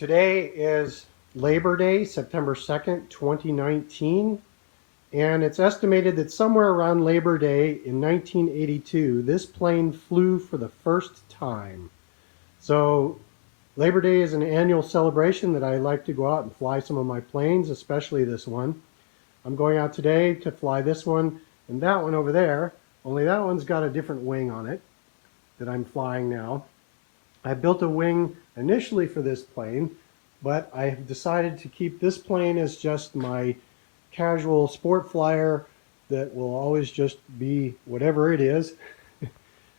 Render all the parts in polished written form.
Today is Labor Day, September 2nd, 2019, and it's estimated that somewhere around Labor Day in 1982, this plane flew for the first time. So Labor Day is an annual celebration that I like to go out and fly some of my planes, especially this one. I'm going out today to fly this one and that one over there, only that one's got a different wing on it that I'm flying now. I built a wing initially for this plane, but I have decided to keep this plane as just my casual sport flyer that will always just be whatever it is.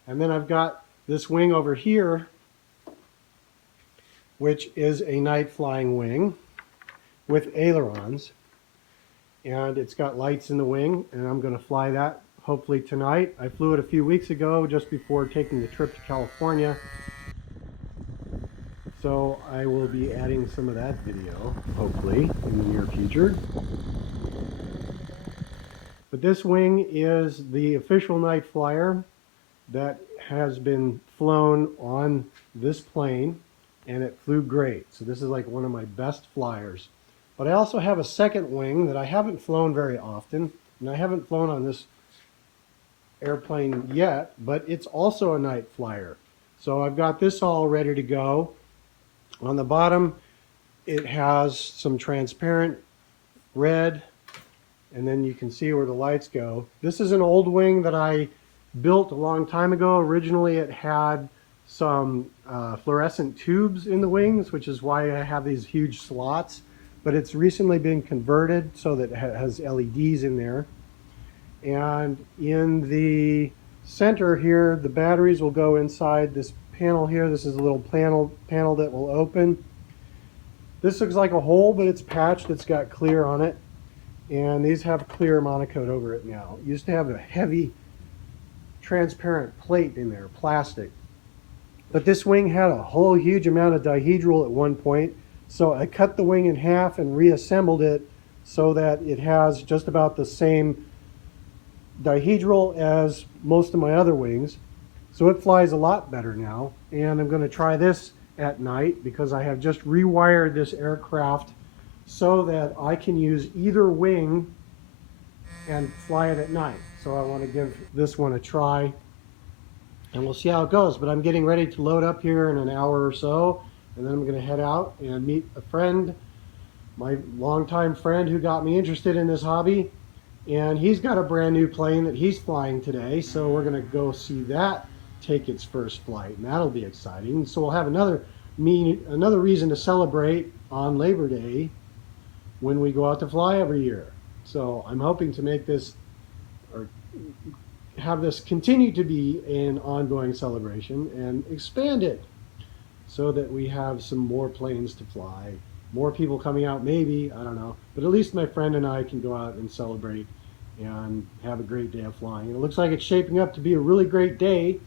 And then I've got this wing over here, which is a night flying wing with ailerons. And it's got lights in the wing, and I'm going to fly that hopefully tonight. I flew it a few weeks ago just before taking the trip to California. So I will be adding some of that video, hopefully, in the near future. But this wing is the official night flyer that has been flown on this plane, and it flew great. So this is like one of my best flyers. But I also have a second wing that I haven't flown very often, and I haven't flown on this airplane yet, but it's also a night flyer. So I've got this all ready to go. On the bottom, it has some transparent red, and then you can see where the lights go. This is an old wing that I built a long time ago. Originally, it had some fluorescent tubes in the wings, which is why I have these huge slots. But it's recently been converted so that it has LEDs in there. And in the center here, the batteries will go inside this panel here. This is a little panel that will open. This looks like a hole, but it's patched. It's got clear on it. And these have clear monocoat over it now. It used to have a heavy transparent plate in there, plastic. But this wing had a whole huge amount of dihedral at one point. So I cut the wing in half and reassembled it so that it has just about the same dihedral as most of my other wings. So it flies a lot better now, and I'm going to try this at night because I have just rewired this aircraft so that I can use either wing and fly it at night. So I want to give this one a try, and we'll see how it goes. But I'm getting ready to load up here in an hour or so, and then I'm going to head out and meet a friend, my longtime friend who got me interested in this hobby. And he's got a brand new plane that he's flying today, so we're going to go see that take its first flight, and that'll be exciting. So we'll have another reason to celebrate on Labor Day when we go out to fly every year. So I'm hoping to make this, or have this continue to be an ongoing celebration and expand it so that we have some more planes to fly. More people coming out, maybe, I don't know. But at least my friend and I can go out and celebrate and have a great day of flying. And it looks like it's shaping up to be a really great day.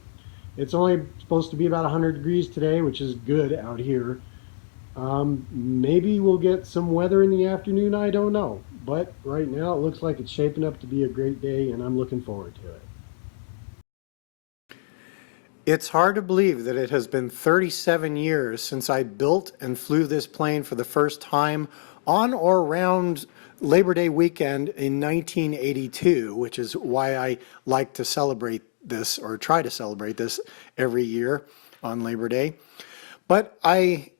It's only supposed to be about 100 degrees today, which is good out here. Maybe we'll get some weather in the afternoon, I don't know. But right now it looks like it's shaping up to be a great day, and I'm looking forward to it. It's hard to believe that it has been 37 years since I built and flew this plane for the first time on or around Labor Day weekend in 1982, which is why I like to celebrate this, or try to celebrate this every year on Labor Day. But I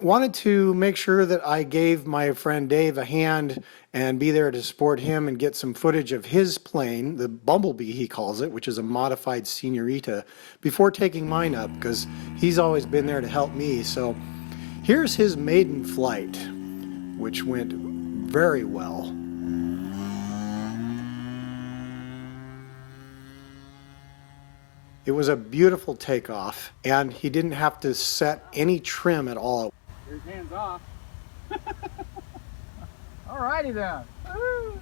wanted to make sure that I gave my friend Dave a hand and be there to support him and get some footage of his plane, the Bumble Bee he calls it, which is a modified Señorita, before taking mine up, because he's always been there to help me. So here's his maiden flight, which went very well. It was a beautiful takeoff, and he didn't have to set any trim at all. Here's hands off. Alrighty then. Woo.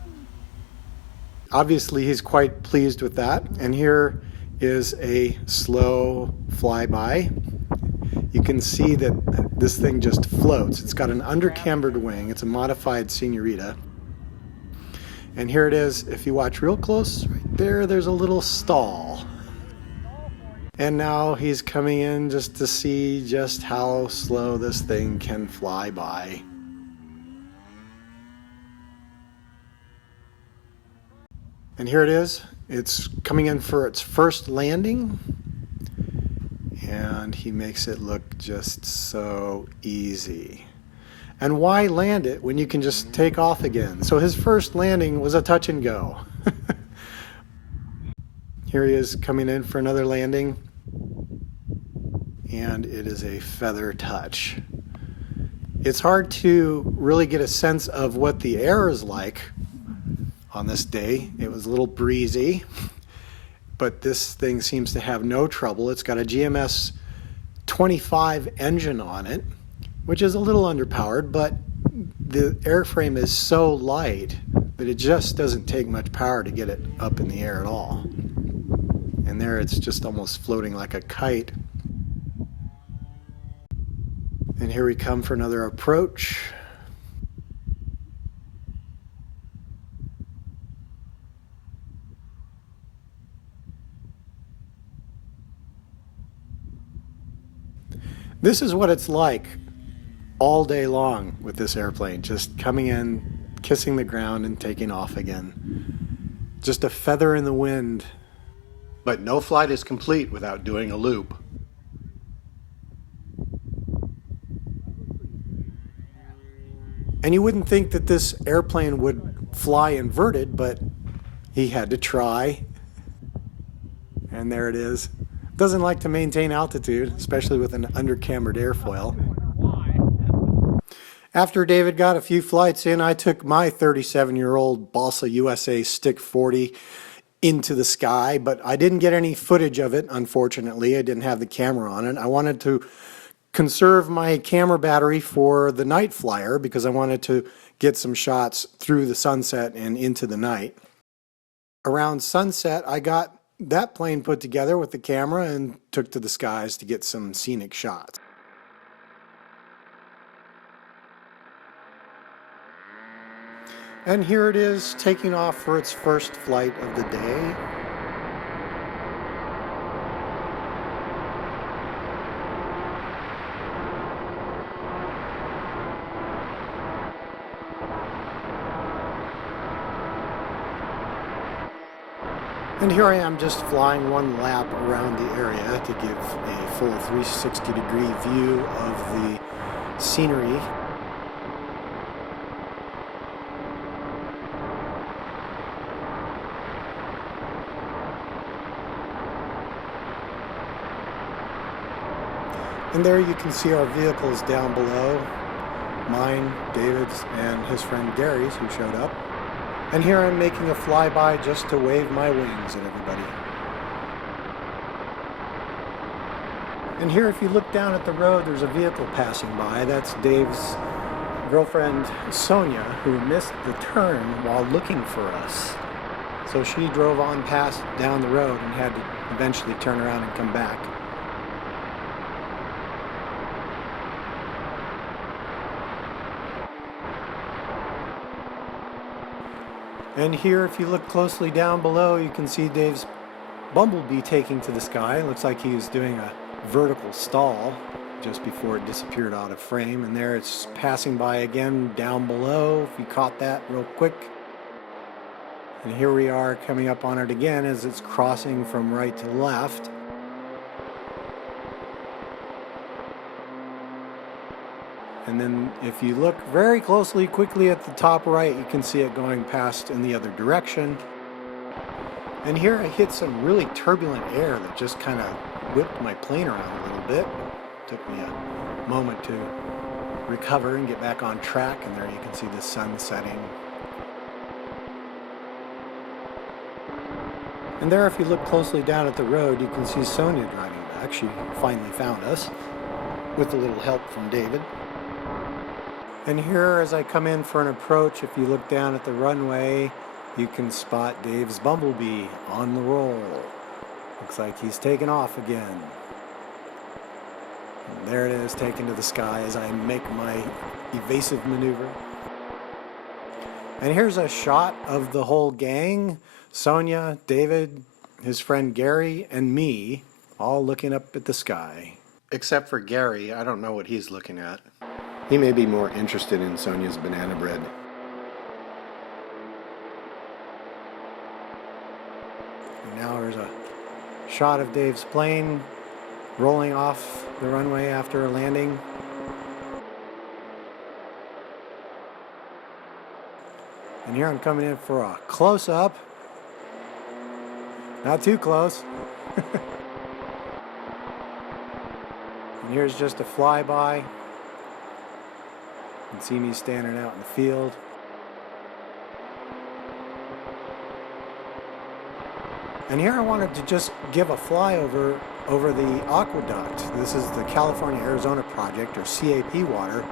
Obviously, he's quite pleased with that. And here is a slow flyby. You can see that this thing just floats. It's got an under-cambered wing. It's a modified Señorita. And here it is. If you watch real close, right there, there's a little stall. And now he's coming in just to see just how slow this thing can fly by. And here it is. It's coming in for its first landing. And he makes it look just so easy. And why land it when you can just take off again? So his first landing was a touch and go. Here he is coming in for another landing. And it is a feather touch. It's hard to really get a sense of what the air is like on this day. It was a little breezy, but this thing seems to have no trouble. It's got a GMS 25 engine on it, which is a little underpowered, but the airframe is so light that it just doesn't take much power to get it up in the air at all. And there it's just almost floating like a kite. And here we come for another approach. This is what it's like all day long with this airplane, just coming in, kissing the ground, and taking off again. Just a feather in the wind. But no flight is complete without doing a loop. And you wouldn't think that this airplane would fly inverted, but he had to try. And there it is. Doesn't like to maintain altitude, especially with an under-cambered airfoil. After David got a few flights in, I took my 37-year-old Balsa USA Stick 40 into the sky, but I didn't get any footage of it, unfortunately. I didn't have the camera on it. I wanted to conserve my camera battery for the night flyer because I wanted to get some shots through the sunset and into the night. Around sunset, I got that plane put together with the camera and took to the skies to get some scenic shots. And here it is taking off for its first flight of the day. And here I am just flying one lap around the area to give a full 360-degree view of the scenery. And there you can see our vehicles down below. Mine, David's, and his friend Gary's, who showed up. And here I'm making a flyby just to wave my wings at everybody. And here, if you look down at the road, there's a vehicle passing by. That's Dave's girlfriend, Sonia, who missed the turn while looking for us. So she drove on past down the road and had to eventually turn around and come back. And here, if you look closely down below, you can see Dave's Bumble Bee taking to the sky. It looks like he was doing a vertical stall just before it disappeared out of frame. And there it's passing by again down below, if you caught that real quick. And here we are coming up on it again as it's crossing from right to left. And then if you look very closely, quickly at the top right, you can see it going past in the other direction. And here I hit some really turbulent air that just kind of whipped my plane around a little bit. Took me a moment to recover and get back on track. And there you can see the sun setting. And there, if you look closely down at the road, you can see Sonia driving back. She finally found us with a little help from David. And here, as I come in for an approach, if you look down at the runway, you can spot Dave's Bumble Bee on the roll. Looks like he's taken off again. And there it is, taken to the sky as I make my evasive maneuver. And here's a shot of the whole gang. Sonia, David, his friend Gary, and me all looking up at the sky. Except for Gary, I don't know what he's looking at. He may be more interested in Sonia's banana bread. And now there's a shot of Dave's plane rolling off the runway after a landing. And here I'm coming in for a close-up. Not too close. And here's just a flyby. You can see me standing out in the field. And here I wanted to just give a flyover over the aqueduct. This is the California-Arizona project, or CAP water.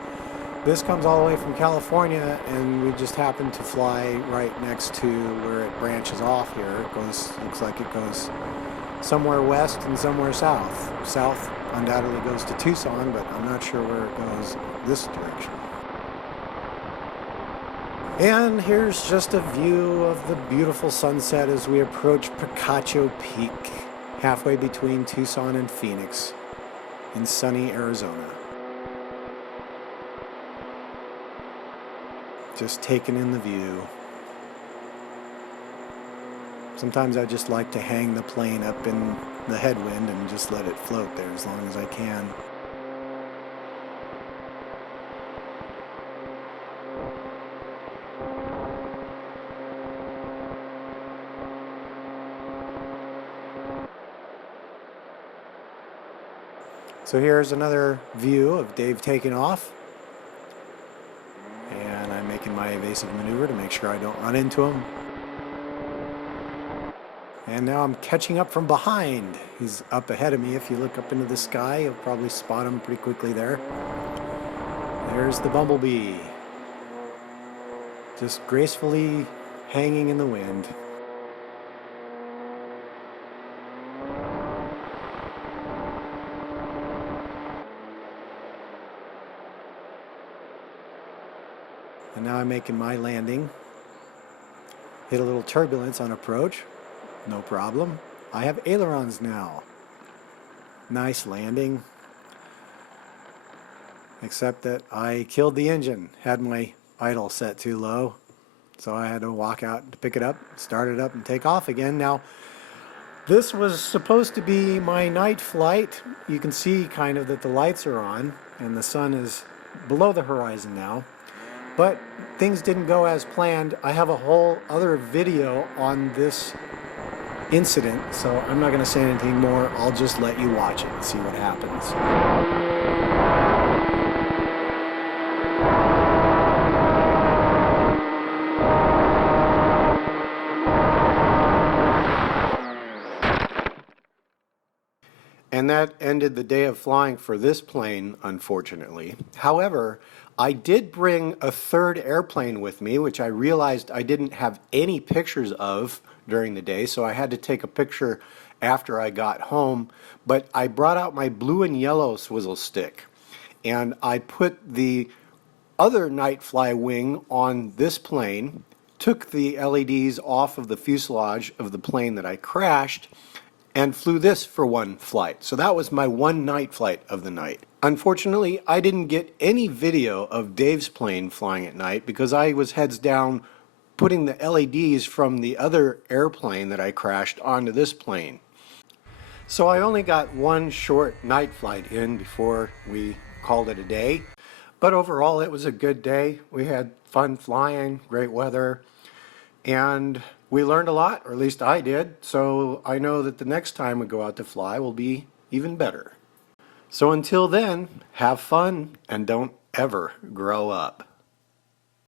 This comes all the way from California, and we just happen to fly right next to where it branches off here. It goes, looks like it goes somewhere west and somewhere south. South undoubtedly goes to Tucson, but I'm not sure where it goes this direction. And here's just a view of the beautiful sunset as we approach Picacho Peak, halfway between Tucson and Phoenix in sunny Arizona. Just taking in the view. Sometimes I just like to hang the plane up in the headwind and just let it float there as long as I can. So here's another view of Dave taking off. And I'm making my evasive maneuver to make sure I don't run into him. And now I'm catching up from behind. He's up ahead of me. If you look up into the sky, you'll probably spot him pretty quickly there. There's the Bumble Bee, just gracefully hanging in the wind. And now I'm making my landing. Hit a little turbulence on approach. No problem. I have ailerons now. Nice landing. Except that I killed the engine. Had my idle set too low. So I had to walk out to pick it up, start it up, and take off again. Now, this was supposed to be my night flight. You can see kind of that the lights are on and the sun is below the horizon now. But things didn't go as planned. I have a whole other video on this incident, so I'm not going to say anything more. I'll just let you watch it and see what happens. And that ended the day of flying for this plane, unfortunately. However, I did bring a third airplane with me, which I realized I didn't have any pictures of during the day, so I had to take a picture after I got home. But I brought out my blue and yellow swizzle stick, and I put the other night fly wing on this plane, took the LEDs off of the fuselage of the plane that I crashed, and flew this for one flight. So that was my one night flight of the night. Unfortunately, I didn't get any video of Dave's plane flying at night because I was heads down putting the LEDs from the other airplane that I crashed onto this plane. So I only got one short night flight in before we called it a day. But overall, it was a good day. We had fun flying, great weather, and we learned a lot, or at least I did. So I know that the next time we go out to fly will be even better. So until then, have fun and don't ever grow up.